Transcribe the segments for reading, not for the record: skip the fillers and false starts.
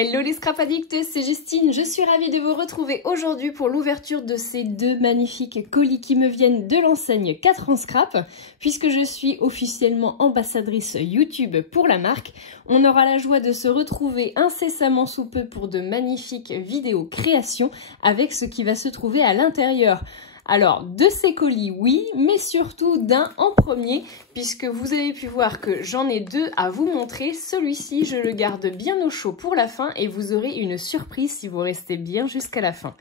Hello les scrap addicts, c'est Justine, je suis ravie de vous retrouver aujourd'hui pour l'ouverture de ces deux magnifiques colis qui me viennent de l'enseigne 4 ans Scrap. Puisque je suis officiellement ambassadrice YouTube pour la marque, on aura la joie de se retrouver incessamment sous peu pour de magnifiques vidéos créations avec ce qui va se trouver à l'intérieur. Alors, de ces colis, oui, mais surtout d'un en premier, puisque vous avez pu voir que j'en ai deux à vous montrer. Celui-ci, je le garde bien au chaud pour la fin et vous aurez une surprise si vous restez bien jusqu'à la fin.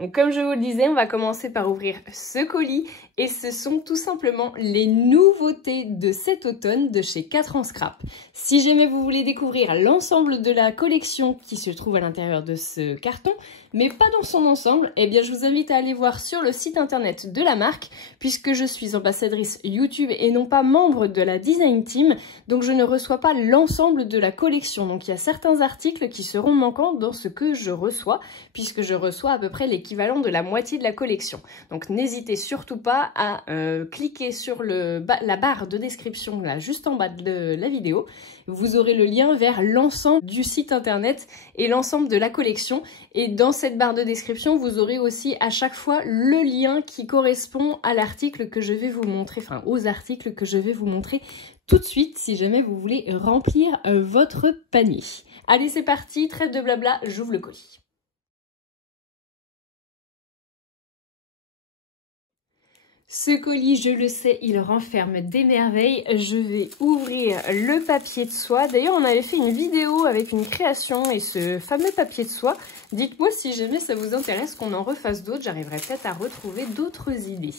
Donc comme je vous le disais, on va commencer par ouvrir ce colis et ce sont tout simplement les nouveautés de cet automne de chez 4 ans Scrap. Si jamais vous voulez découvrir l'ensemble de la collection qui se trouve à l'intérieur de ce carton, mais pas dans son ensemble, eh bien je vous invite à aller voir sur le site internet de la marque puisque je suis ambassadrice YouTube et non pas membre de la design team, donc je ne reçois pas l'ensemble de la collection. Donc il y a certains articles qui seront manquants dans ce que je reçois puisque je reçois à peu près l'équivalent de la moitié de la collection. Donc n'hésitez surtout pas à cliquer sur la barre de description là juste en bas de la vidéo. Vous aurez le lien vers l'ensemble du site internet et l'ensemble de la collection. Et dans cette barre de description, vous aurez aussi à chaque fois le lien qui correspond à l'article que je vais vous montrer, enfin aux articles que je vais vous montrer tout de suite si jamais vous voulez remplir votre panier. Allez, c'est parti, trêve de blabla, j'ouvre le colis. Ce colis, je le sais, il renferme des merveilles. Je vais ouvrir le papier de soie. D'ailleurs, on avait fait une vidéo avec une création et ce fameux papier de soie. Dites-moi si jamais ça vous intéresse qu'on en refasse d'autres. J'arriverai peut-être à retrouver d'autres idées.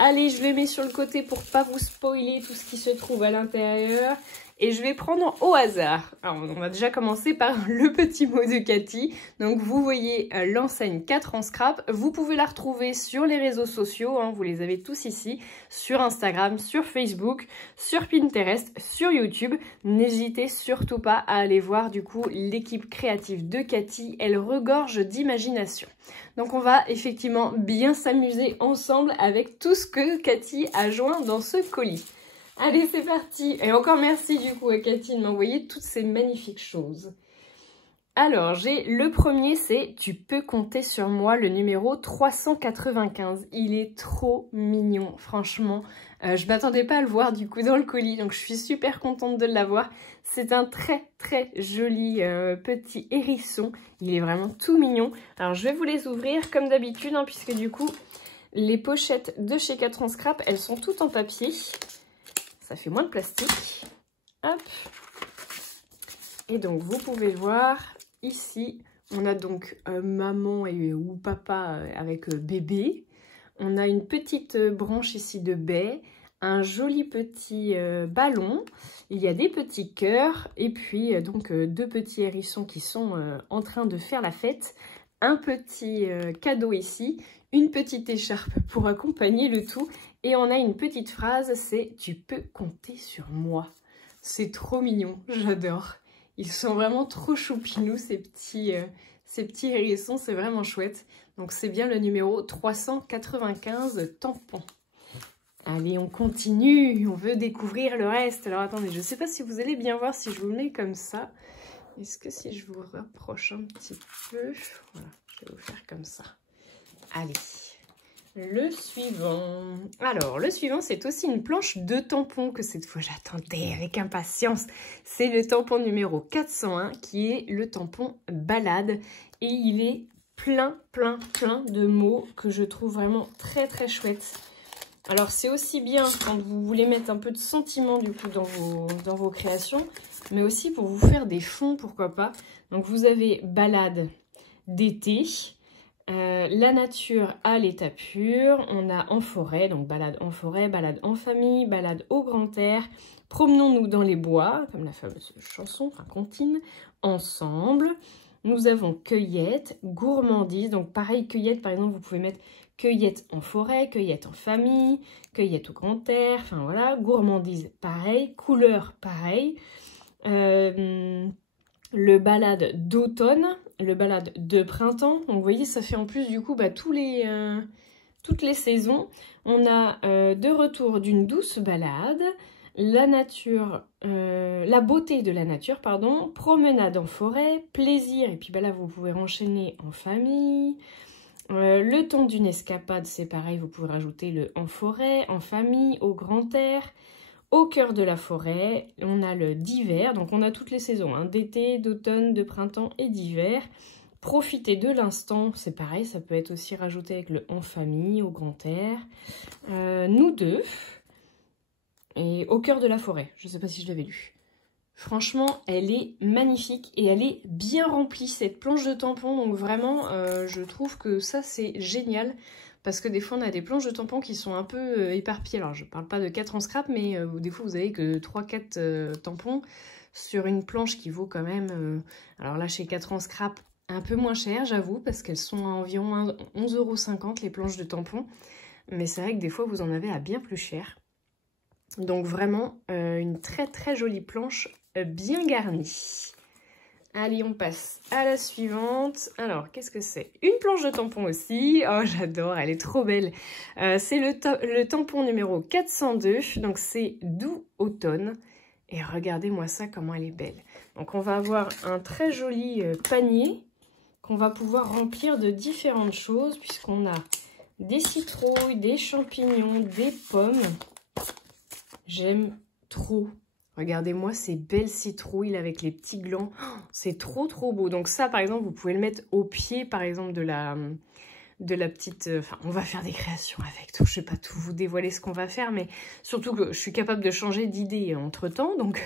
Allez, je le mets sur le côté pour pas vous spoiler tout ce qui se trouve à l'intérieur. Et je vais prendre au hasard. Alors, on va déjà commencer par le petit mot de Cathy. Donc, vous voyez l'enseigne 4 ans Scrap. Vous pouvez la retrouver sur les réseaux sociaux. Hein, vous les avez tous ici. Sur Instagram, sur Facebook, sur Pinterest, sur YouTube. N'hésitez surtout pas à aller voir du coup l'équipe créative de Cathy. Elle regorge d'imagination. Donc, on va effectivement bien s'amuser ensemble avec tout ce que Cathy a joint dans ce colis. Allez, c'est parti. Et encore merci du coup à Cathy de m'envoyer toutes ces magnifiques choses. Alors, j'ai le premier, c'est « Tu peux compter sur moi », le numéro 395. Il est trop mignon, franchement. Je m'attendais pas à le voir du coup dans le colis, donc je suis super contente de l'avoir. C'est un très joli petit hérisson. Il est vraiment tout mignon. Alors, je vais vous les ouvrir comme d'habitude, hein, puisque du coup, les pochettes de chez 4 ans Scrap, elles sont toutes en papier. Ça fait moins de plastique. Hop. Et donc, vous pouvez voir, ici, on a donc maman ou papa avec bébé. On a une petite branche ici de baie, un joli petit ballon. Il y a des petits cœurs et puis donc deux petits hérissons qui sont en train de faire la fête. Un petit cadeau ici, une petite écharpe pour accompagner le tout. Et on a une petite phrase, c'est « Tu peux compter sur moi ». C'est trop mignon, j'adore. Ils sont vraiment trop choupinous, ces petits hérissons, c'est vraiment chouette. Donc c'est bien le numéro 395 tampon. Allez, on continue, on veut découvrir le reste. Alors attendez, je ne sais pas si vous allez bien voir si je vous le mets comme ça. Est-ce que si je vous rapproche un petit peu, voilà, je vais vous faire comme ça. Allez. Le suivant. Alors, le suivant, c'est aussi une planche de tampons que cette fois j'attendais avec impatience. C'est le tampon numéro 401 qui est le tampon balade. Et il est plein de mots que je trouve vraiment très chouette. Alors, c'est aussi bien quand vous voulez mettre un peu de sentiment du coup dans vos créations, mais aussi pour vous faire des fonds, pourquoi pas. Donc, vous avez balade d'été. La nature à l'état pur, on a en forêt, donc balade en forêt, balade en famille, balade au grand air, promenons-nous dans les bois, comme la fameuse chanson, enfin comptine, ensemble. Nous avons cueillette, gourmandise, donc pareil, cueillette, par exemple, vous pouvez mettre cueillette en forêt, cueillette en famille, cueillette au grand air, enfin voilà, gourmandise, pareil, couleur, pareil. Le balade d'automne, le balade de printemps. Donc vous voyez, ça fait en plus du coup toutes les saisons. On a de retour d'une douce balade, la nature, la beauté de la nature, pardon, promenade en forêt, plaisir, et puis ben là vous pouvez enchaîner en famille. Le temps d'une escapade, c'est pareil, vous pouvez rajouter le en forêt, en famille, au grand air, au cœur de la forêt. On a le d'hiver, donc on a toutes les saisons, hein, d'été, d'automne, de printemps et d'hiver. Profiter de l'instant, c'est pareil, ça peut être aussi rajouté avec le en famille, au grand air. Nous deux, et au cœur de la forêt, je ne sais pas si je l'avais lu. Franchement, elle est magnifique et elle est bien remplie, cette planche de tampons. Donc vraiment, je trouve que ça, c'est génial. Parce que des fois, on a des planches de tampons qui sont un peu éparpillées. Alors, je ne parle pas de 4 en scrap, mais des fois, vous avez que 3-4 tampons sur une planche qui vaut quand même... alors là, chez 4 en scrap, un peu moins cher, j'avoue, parce qu'elles sont à environ 11,50 € les planches de tampons. Mais c'est vrai que des fois, vous en avez à bien plus cher. Donc vraiment, une très très jolie planche bien garnie. Allez, on passe à la suivante. Alors, qu'est-ce que c'est? Une planche de tampon aussi. Oh, j'adore, elle est trop belle. C'est le tampon numéro 402. Donc, c'est Doux Automne. Et regardez-moi ça, comment elle est belle. Donc, on va avoir un très joli panier qu'on va pouvoir remplir de différentes choses, puisqu'on a des citrouilles, des champignons, des pommes. J'aime trop. Regardez-moi ces belles citrouilles avec les petits glands. Oh, c'est trop trop beau. Donc ça, par exemple, vous pouvez le mettre au pied, par exemple, de la petite... Enfin, on va faire des créations avec tout. Je ne vais pas tout vous dévoiler ce qu'on va faire, mais surtout que je suis capable de changer d'idée entre-temps. Donc,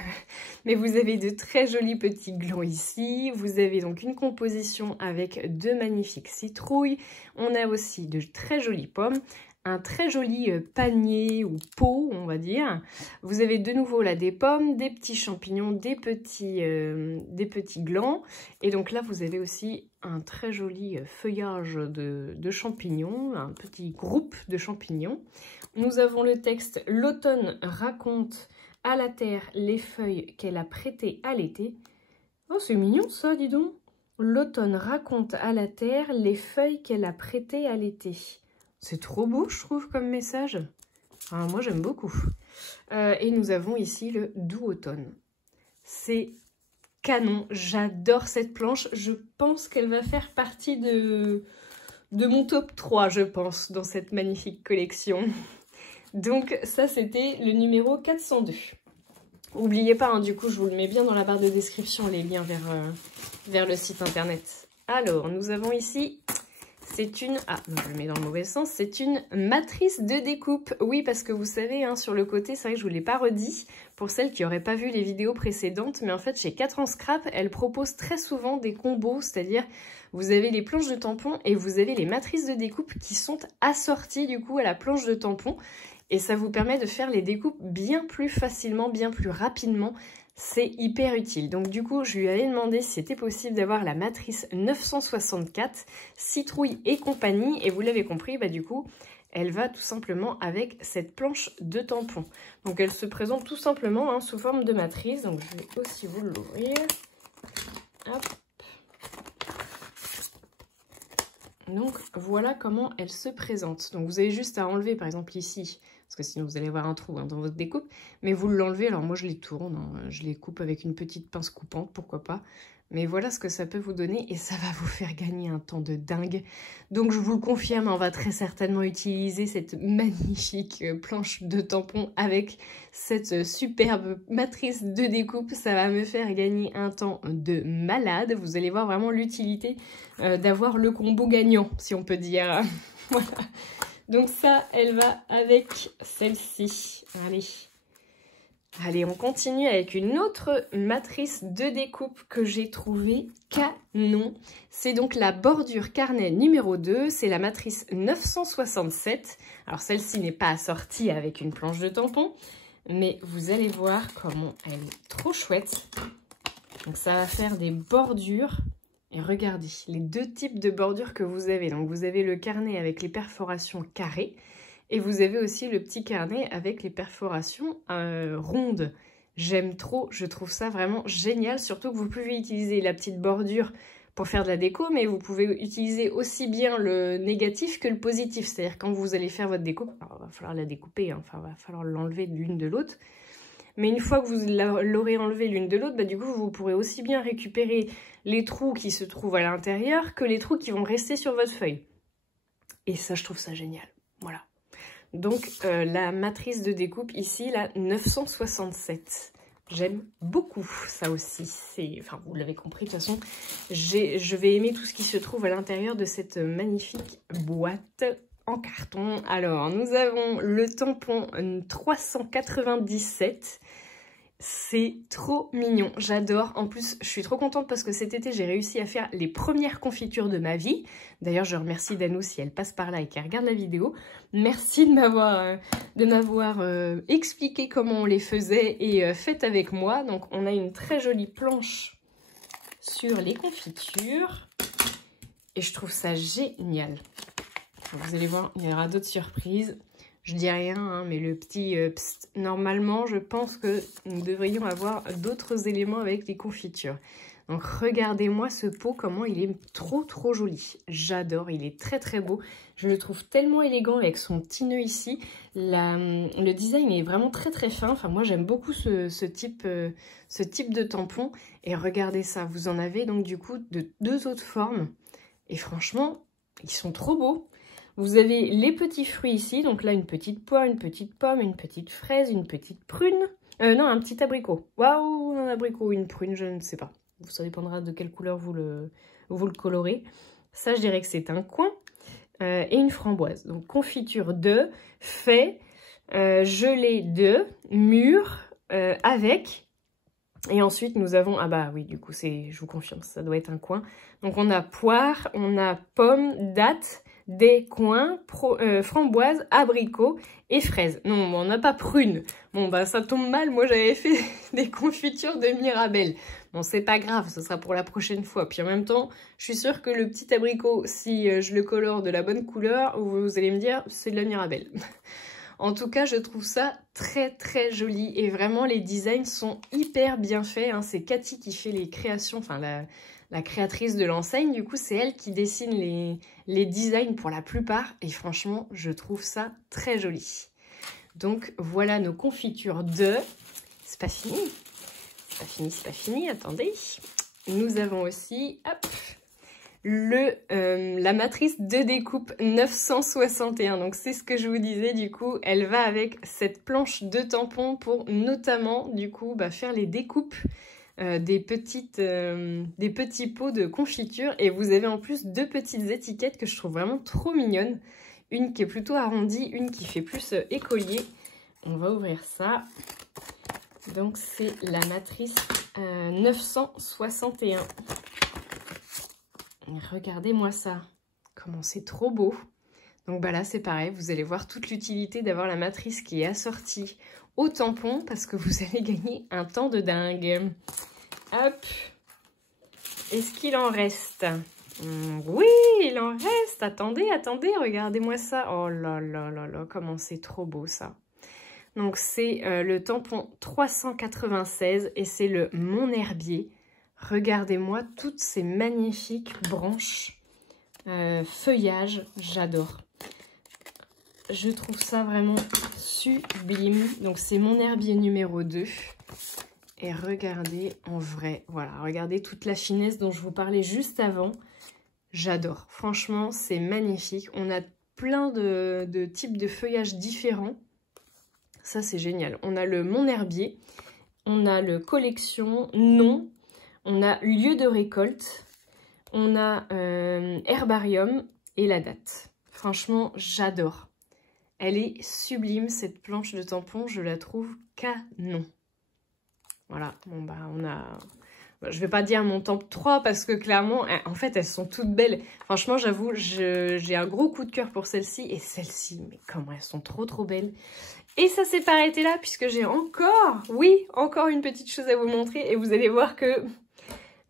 mais vous avez de très jolis petits glands ici. Vous avez donc une composition avec de magnifiques citrouilles. On a aussi de très jolies pommes. Un très joli panier ou pot, on va dire. Vous avez de nouveau là des pommes, des petits champignons, des petits glands. Et donc là, vous avez aussi un très joli feuillage de champignons, un petit groupe de champignons. Nous avons le texte « L'automne raconte à la terre les feuilles qu'elle a prêtées à l'été ». Oh, c'est mignon ça, dis donc. L'automne raconte à la terre les feuilles qu'elle a prêtées à l'été. C'est trop beau, je trouve, comme message. Enfin, moi, j'aime beaucoup. Et nous avons ici le Doux Automne. C'est canon. J'adore cette planche. Je pense qu'elle va faire partie de mon top 3, je pense, dans cette magnifique collection. Donc, ça, c'était le numéro 402. N'oubliez pas, hein, du coup, je vous le mets bien dans la barre de description, les liens vers le site internet. Alors, nous avons ici... C'est une... Ah, non, je le mets dans le mauvais sens. C'est une matrice de découpe. Oui, parce que vous savez, hein, sur le côté, c'est vrai que je ne vous l'ai pas redit, pour celles qui n'auraient pas vu les vidéos précédentes, mais en fait, chez 4 en scrap, elle propose très souvent des combos, c'est-à-dire, vous avez les planches de tampons et vous avez les matrices de découpe qui sont assorties, du coup, à la planche de tampons. Et ça vous permet de faire les découpes bien plus facilement, bien plus rapidement. C'est hyper utile. Donc du coup, je lui avais demandé si c'était possible d'avoir la matrice 964, citrouille et compagnie. Et vous l'avez compris, bah du coup, elle va tout simplement avec cette planche de tampon. Donc elle se présente tout simplement hein, sous forme de matrice. Donc je vais aussi vous l'ouvrir. Hop. Donc voilà comment elle se présente. Donc vous avez juste à enlever par exemple ici, parce que sinon vous allez avoir un trou hein, dans votre découpe, mais vous l'enlevez, alors moi je les tourne, hein, je les coupe avec une petite pince coupante, pourquoi pas. Mais voilà ce que ça peut vous donner et ça va vous faire gagner un temps de dingue. Donc je vous le confirme, on va très certainement utiliser cette magnifique planche de tampon avec cette superbe matrice de découpe. Ça va me faire gagner un temps de malade. Vous allez voir vraiment l'utilité d'avoir le combo gagnant, si on peut dire. Voilà. Donc ça, elle va avec celle-ci. Allez, on continue avec une autre matrice de découpe que j'ai trouvée canon. C'est donc la bordure carnet numéro 2, c'est la matrice 967. Alors celle-ci n'est pas assortie avec une planche de tampon, mais vous allez voir comment elle est trop chouette. Donc ça va faire des bordures. Et regardez, les deux types de bordures que vous avez. Donc vous avez le carnet avec les perforations carrées. Et vous avez aussi le petit carnet avec les perforations rondes. J'aime trop, je trouve ça vraiment génial. Surtout que vous pouvez utiliser la petite bordure pour faire de la déco, mais vous pouvez utiliser aussi bien le négatif que le positif. C'est-à-dire quand vous allez faire votre découpe, alors, il va falloir la découper, hein, enfin il va falloir l'enlever de l'une de l'autre. Mais une fois que vous l'aurez enlevé l'une de l'autre, bah, du coup, vous pourrez aussi bien récupérer les trous qui se trouvent à l'intérieur que les trous qui vont rester sur votre feuille. Et ça, je trouve ça génial. Voilà. Donc, la matrice de découpe ici, la 967. J'aime beaucoup ça aussi. Enfin, vous l'avez compris, de toute façon, je vais aimer tout ce qui se trouve à l'intérieur de cette magnifique boîte en carton. Alors, nous avons le tampon 397. C'est trop mignon, j'adore. En plus, je suis trop contente parce que cet été, j'ai réussi à faire les premières confitures de ma vie. D'ailleurs, je remercie Danou si elle passe par là et qu'elle regarde la vidéo. Merci de m'avoir expliqué comment on les faisait et fait avec moi. Donc, on a une très jolie planche sur les confitures. Et je trouve ça génial. Vous allez voir, il y aura d'autres surprises. Je dis rien, hein, mais le petit psst, normalement, je pense que nous devrions avoir d'autres éléments avec les confitures. Donc, regardez-moi ce pot, comment il est trop joli. J'adore, il est très beau. Je le trouve tellement élégant avec son petit nœud ici. Le design est vraiment très fin. Enfin, moi, j'aime beaucoup ce type de tampon. Et regardez ça, vous en avez donc du coup de 2 autres formes. Et franchement, ils sont trop beaux. Vous avez les petits fruits ici, donc là une petite poire, une petite pomme, une petite fraise, une petite prune. Non, un petit abricot. Waouh, un abricot ou une prune, je ne sais pas. Ça dépendra de quelle couleur vous le colorez. Ça, je dirais que c'est un coin. Et une framboise. Donc confiture de, fait, gelée de, mûre, avec. Et ensuite, nous avons... Ah bah oui, du coup, je vous confirme, ça doit être un coin. Donc on a poire, on a pomme, date, des coins, framboises, abricots et fraises. Non, on n'a pas prune. Bon, bah ça tombe mal. Moi, j'avais fait des confitures de Mirabelle. Bon, c'est pas grave, ce sera pour la prochaine fois. Puis en même temps, je suis sûre que le petit abricot, si je le colore de la bonne couleur, vous allez me dire, c'est de la Mirabelle. En tout cas, je trouve ça très joli. Et vraiment, les designs sont hyper bien faits. Hein. C'est Cathy qui fait les créations, enfin la créatrice de l'enseigne. Du coup, c'est elle qui dessine les designs pour la plupart. Et franchement, je trouve ça très joli. Donc, voilà nos confitures de... C'est pas fini. C'est pas fini. Attendez. Nous avons aussi... Hop, la matrice de découpe 961. Donc c'est ce que je vous disais, du coup elle va avec cette planche de tampons pour notamment du coup faire les découpes des petits pots de confiture. Et vous avez en plus 2 petites étiquettes que je trouve vraiment trop mignonnes. Une qui est plutôt arrondie, une qui fait plus écolier. On va ouvrir ça. Donc c'est la matrice 961. Regardez-moi ça, comment c'est trop beau. Donc bah là c'est pareil, vous allez voir toute l'utilité d'avoir la matrice qui est assortie au tampon parce que vous allez gagner un temps de dingue. Hop, est-ce qu'il en reste? Oui, il en reste. Attendez, regardez-moi ça. Oh là là là là, comment c'est trop beau ça. Donc c'est le tampon 396 et c'est le Mon Herbier. Regardez-moi toutes ces magnifiques branches, feuillages, j'adore. Je trouve ça vraiment sublime. Donc c'est Mon Herbier numéro 2. Et regardez en vrai, voilà, regardez toute la finesse dont je vous parlais juste avant. J'adore, franchement c'est magnifique. On a plein de types de feuillages différents. Ça c'est génial. On a le Mon Herbier, on a le collection non. On a lieu de récolte, on a herbarium et la date. Franchement, j'adore. Elle est sublime, cette planche de tampon, je la trouve canon. Voilà, bon bah on a... Je vais pas dire mon top 3 parce que clairement, en fait, elles sont toutes belles. Franchement, j'avoue, j'ai un gros coup de cœur pour celle-ci. Et celle-ci, mais comment elles sont trop belles. Et ça s'est pas arrêté là puisque j'ai encore, oui, encore une petite chose à vous montrer. Et vous allez voir que...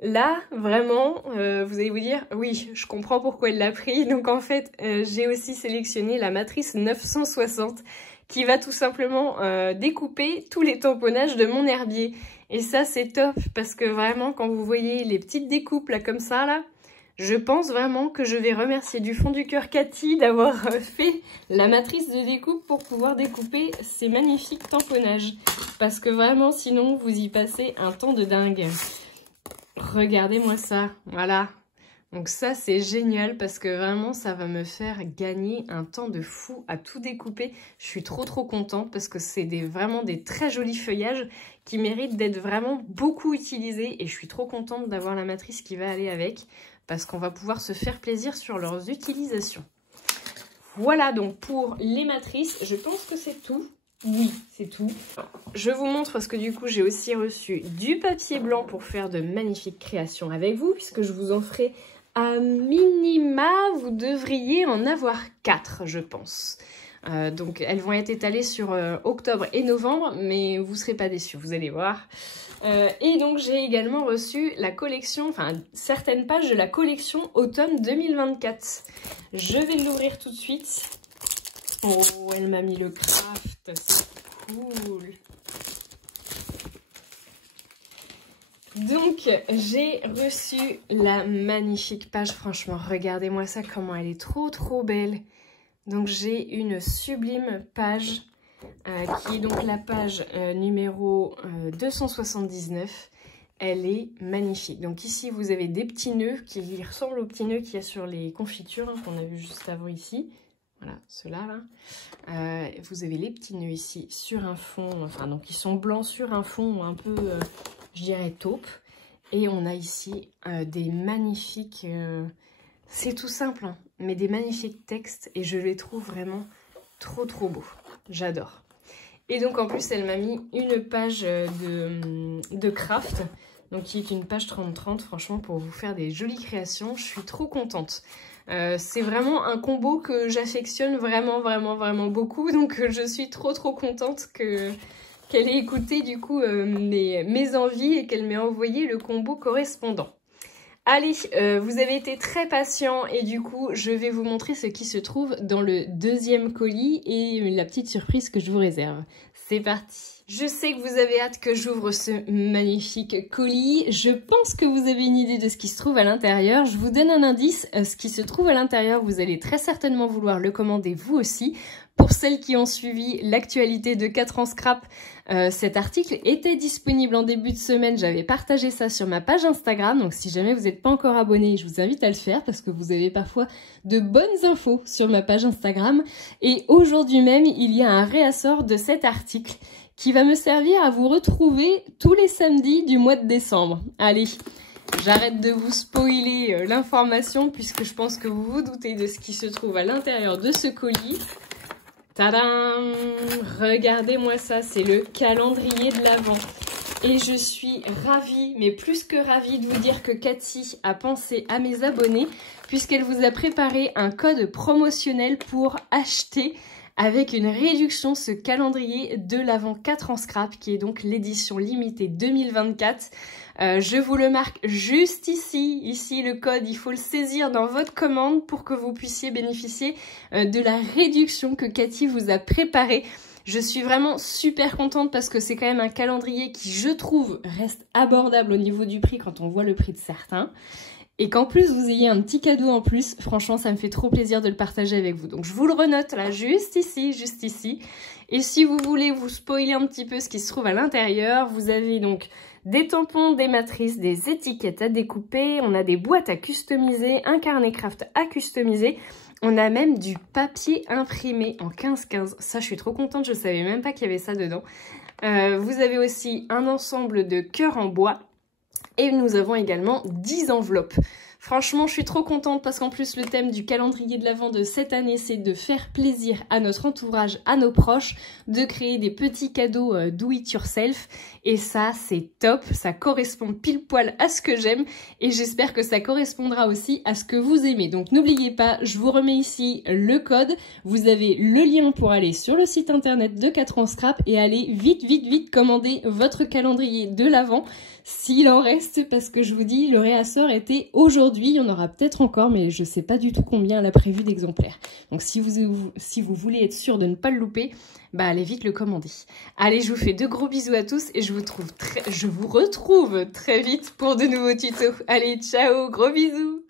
Là, vraiment, vous allez vous dire, oui, je comprends pourquoi elle l'a pris. Donc en fait, j'ai aussi sélectionné la matrice 960 qui va tout simplement découper tous les tamponnages de Mon Herbier. Et ça, c'est top parce que vraiment, quand vous voyez les petites découpes là comme ça, là, Je pense vraiment que je vais remercier du fond du cœur Cathy d'avoir fait la matrice de découpe pour pouvoir découper ces magnifiques tamponnages. Parce que vraiment, sinon, vous y passez un temps de dingue. Regardez-moi ça, voilà. Donc ça, c'est génial parce que vraiment, ça va me faire gagner un temps de fou à tout découper. Je suis trop contente parce que c'est vraiment des très jolis feuillages qui méritent d'être vraiment beaucoup utilisés. Et je suis trop contente d'avoir la matrice qui va aller avec parce qu'on va pouvoir se faire plaisir sur leurs utilisations. Voilà donc pour les matrices. Je pense que c'est tout. Oui, c'est tout. Je vous montre parce que du coup, j'ai aussi reçu du papier blanc pour faire de magnifiques créations avec vous puisque je vous en ferai à minima, vous devriez en avoir 4, je pense. Donc, elles vont être étalées sur octobre et novembre, mais vous ne serez pas déçus, vous allez voir. Et donc, j'ai également reçu la collection, enfin, certaines pages de la collection automne 2024. Je vais l'ouvrir tout de suite. Oh, elle m'a mis le craft, c'est cool. Donc, j'ai reçu la magnifique page. Franchement, regardez-moi ça, comment elle est trop belle. Donc, j'ai une sublime page qui est donc la page numéro 279. Elle est magnifique. Donc ici, vous avez des petits nœuds qui ressemblent aux petits nœuds qu'il y a sur les confitures hein, qu'on a vu juste avant ici. Voilà, ceux-là. Là. Vous avez les petits nœuds ici sur un fond, enfin donc ils sont blancs sur un fond un peu... je dirais taupe. Et on a ici des magnifiques... c'est tout simple, hein, mais des magnifiques textes. Et je les trouve vraiment trop beaux. J'adore. Et donc en plus, elle m'a mis une page de craft. Donc qui est une page 30-30, franchement, pour vous faire des jolies créations. Je suis trop contente. C'est vraiment un combo que j'affectionne vraiment beaucoup. Donc je suis trop contente qu'elle ait écouté du coup mes envies et qu'elle m'ait envoyé le combo correspondant. Allez, vous avez été très patients et du coup, je vais vous montrer ce qui se trouve dans le deuxième colis et la petite surprise que je vous réserve. C'est parti! Je sais que vous avez hâte que j'ouvre ce magnifique colis. Je pense que vous avez une idée de ce qui se trouve à l'intérieur. Je vous donne un indice. Ce qui se trouve à l'intérieur, vous allez très certainement vouloir le commander vous aussi. Pour celles qui ont suivi l'actualité de 4 ans scrap, cet article était disponible en début de semaine. J'avais partagé ça sur ma page Instagram. Donc si jamais vous n'êtes pas encore abonné, je vous invite à le faire parce que vous avez parfois de bonnes infos sur ma page Instagram. Et aujourd'hui même, il y a un réassort de cet article qui va me servir à vous retrouver tous les samedis du mois de décembre. Allez, j'arrête de vous spoiler l'information puisque je pense que vous vous doutez de ce qui se trouve à l'intérieur de ce colis. Tadam! Regardez-moi ça, c'est le calendrier de l'Avent. Et je suis ravie, mais plus que ravie de vous dire que Cathy a pensé à mes abonnés puisqu'elle vous a préparé un code promotionnel pour acheter avec une réduction ce calendrier de l'Avent 4 ans scrap qui est donc l'édition limitée 2024. Je vous le marque juste ici. Ici, le code, il faut le saisir dans votre commande pour que vous puissiez bénéficier de la réduction que Cathy vous a préparée. Je suis vraiment super contente parce que c'est quand même un calendrier qui, je trouve, reste abordable au niveau du prix quand on voit le prix de certains. Et qu'en plus, vous ayez un petit cadeau en plus, franchement, ça me fait trop plaisir de le partager avec vous. Donc, je vous le renote là, juste ici. Et si vous voulez vous spoiler un petit peu ce qui se trouve à l'intérieur, vous avez donc des tampons, des matrices, des étiquettes à découper, on a des boîtes à customiser, un carnet craft à customiser. On a même du papier imprimé en 15-15. Ça, je suis trop contente, je savais même pas qu'il y avait ça dedans. Vous avez aussi un ensemble de cœurs en bois. Et nous avons également 10 enveloppes. Franchement, je suis trop contente parce qu'en plus, le thème du calendrier de l'Avent de cette année, c'est de faire plaisir à notre entourage, à nos proches, de créer des petits cadeaux do it yourself. Et ça, c'est top. Ça correspond pile poil à ce que j'aime et j'espère que ça correspondra aussi à ce que vous aimez. Donc, n'oubliez pas, je vous remets ici le code. Vous avez le lien pour aller sur le site internet de 4 ans scrap et aller vite commander votre calendrier de l'Avent. S'il en reste, parce que je vous dis, le réassort était aujourd'hui. Il y en aura peut-être encore, mais je ne sais pas du tout combien elle a prévu d'exemplaires. Donc si vous voulez être sûr de ne pas le louper, bah allez vite le commander. Allez, je vous fais de gros bisous à tous et je vous retrouve très vite pour de nouveaux tutos. Allez, ciao, gros bisous!